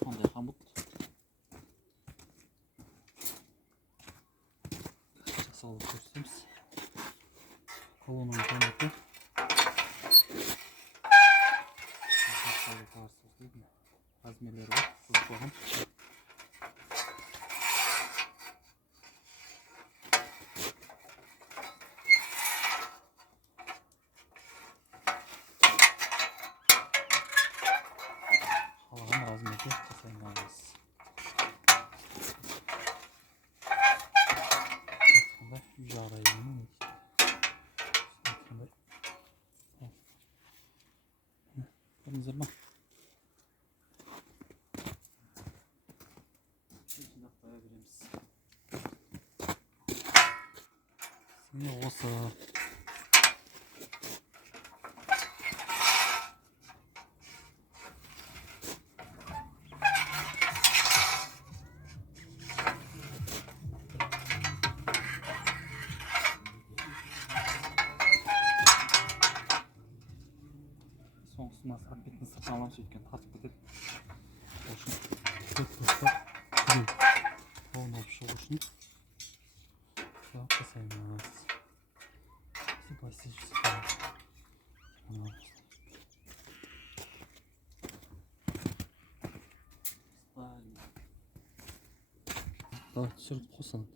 қандай қамыт жасалып көрсетеміз. Колонның қамыты размерлері бар, сызылған. Қалаған размерде жасай аламыз. Үй жағдайының көрдіңіздер ма? Жинақ қоя береміз. Осы соңғысына сырт бетін сыртынан аламыз, өйткені тартып кетеді. Ол үшін төрт бұрышта қолын алып шығу үшін жасаймыз. Былай істейміз. Түсіріп қосамын.